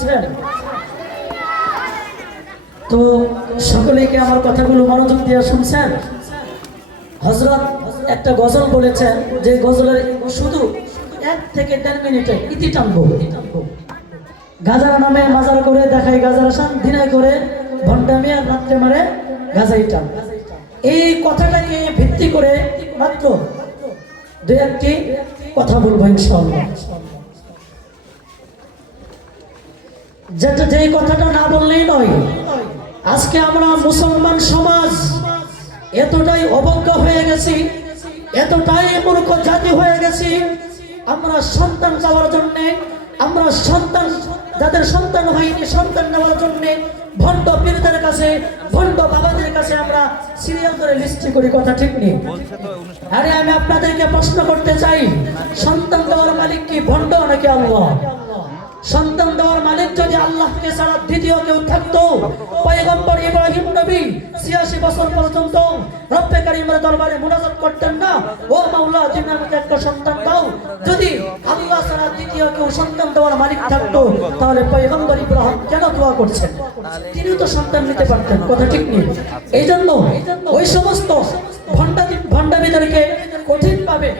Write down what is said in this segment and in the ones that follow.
আছেন? তো সকলেই কি আমার কথাগুলো মনোযোগ দিয়ে শুনছেন? হজরত একটা গজল বলেছেন, যে গজলের শুধু এক থেকে দেড় মিনিটে ইতি টানবো। গাজার নামে মাজার করে দেখাই, গাজার আসান দিনাই করে ঘন্টামি আর রাত্রে মারে, গাজাই টান। এই কথাটাকে ভিত্তি করে মাত্র দু একটি কথা বলব ইনশাআল্লাহ। যেটা যেই কথাটা না বললেই নয় আজকে আমরা মুসলমান সমাজ এতটাই অবজ্ঞা হয়ে গেছি এতটাই মূর্খ জাতি হয়ে গেছি আমরা সন্তান চাওয়ার জন্য আমরা সন্তান যাদের সন্তান হয়নি সন্তান নেওয়ার জন্য ভণ্ড পীরদের কাছে ভণ্ড বাবাদের কাছে আমরা সিরিয়াল করে লিস্টি করি কথা ঠিক নেই? আরে আমি আপনাদেরকে প্রশ্ন করতে চাই সন্তান দেওয়ার মালিক কি ভণ্ড নাকি আল্লাহ? সন্তান দেওয়ার যদি আল্লাহকে ছাড়া দ্বিতীয় কেউ থাকতো, পয়গম্বর ইব্রাহিম নবী ছিয়াশি বছর পর্যন্ত রব্বে কারিমের দরবারে মুনাজাত করতেন না। ও মাওলা, তুমি আমাকে একটা সন্তান দাও। যদি আল্লাহ ছাড়া দ্বিতীয় কেউ সন্তান দেওয়ার মালিক থাকতো, তাহলে পয়গম্বর ইব্রাহিম কেন দোয়া করছেন? তিনিও তো সন্তান নিতে পারতেন, কথা ঠিক নেই। এই জন্য ওই সমস্ত ভণ্ডাদি ভণ্ডামিদেরকে কঠিন পাবে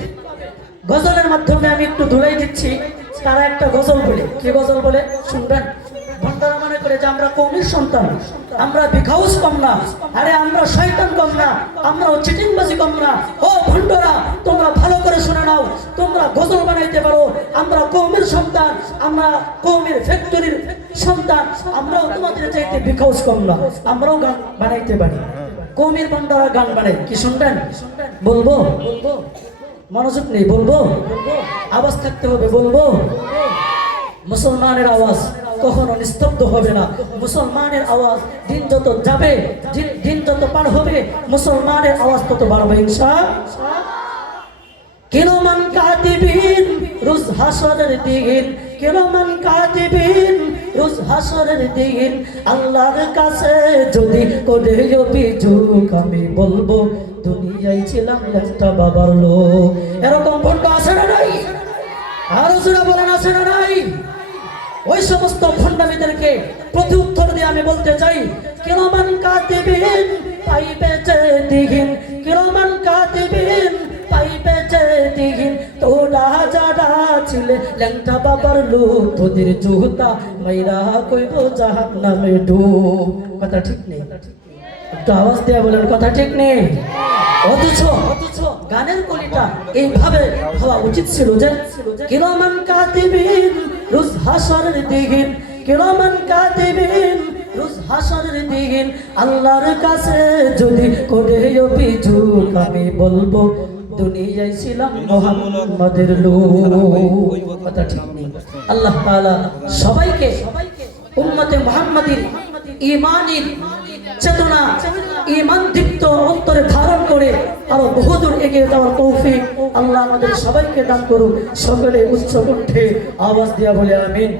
গজলের মাধ্যমে আমি একটু ধুলাই দিচ্ছি। তারা একটা গজল বলে। কি গজল বলে? শুনবেন। ভণ্ডারা মনে করে যে আমরা কৌমির সন্তান। আমরা বিখাউস কম না। আরে আমরা শয়তান কম না। আমরা চিটিংবাজি কম না। ও ভণ্ডরা, তোমরা ভালো করে শুনে নাও। তোমরা গজল বানাইতে পারো। আমরা কৌমির সন্তান। আমরা কৌমির ফ্যাক্টরির সন্তান। আমরাও তোমাদের চাইতে বিখাউস কম না। আমরাও গান বানাইতে পারি। কৌমির ভণ্ডরা গান বানাই কি শুনবেন? বলব বলব? মনোযোগ নেই বলব। আওয়াজ থাকতে হবে, বলব। মুসলমানের আওয়াজ কখনো নিস্তব্ধ হবে না। মুসলমানের আওয়াজ দিন যত যাবে, দিন- যত পার হবে, মুসলমানের আওয়াজ তত বাড়বে ইনশা কিরমান কাতিবিন রোজ হাসরের দিন? কিরমান কাতিবিন রুজ হাসরের দিন? আল্লাহর কাছে যদি করে অভিযোগ আমি বলব দুনিয়ায় ছিলাম একটা বাবার লোক। এরকম ভণ্ড আছে না নাই? আরও জোরা বলেন আছে না নাই? ওই সমস্ত ভণ্ডামীদেরকে প্রতি উত্তর দিয়ে আমি বলতে চাই, কিরমান কাতিবিন পাইবে যে দিহিন কিরমান কাতিবিন পাইবে যে দিহিন তোরা যারা ছিলে ল্যাংটা বাবার লোক, তোদের জুতা মাইরা কইব কথা ঠিক নেই? আওয়াজ বলেন, কথা ঠিক নেই? অথচ গানের কলিটা এইভাবে হওয়া উচিত ছিল যে, কিরমান কাতিবিন রোজ দিন কিরমান কাতিবিন রোজ দিন আল্লাহর কাছে যদি করে অভিযোগ আমি বলব, দুনিয়ায় ছিলাম মোহাম্মদের লোক। কথা ঠিক নেই। আল্লাহ তাআলা সবাইকে, উম্মতে মুহাম্মাদির ঈমানের চেতনা ইমান দীপ্ত অন্তরে ধারণ করে আরও বহুদূর এগিয়ে যাওয়ার তৌফিক আল্লাহ আমাদের সবাইকে দান করুন সকলে উচ্চ কণ্ঠে আওয়াজ দিয়া বলে আমিন।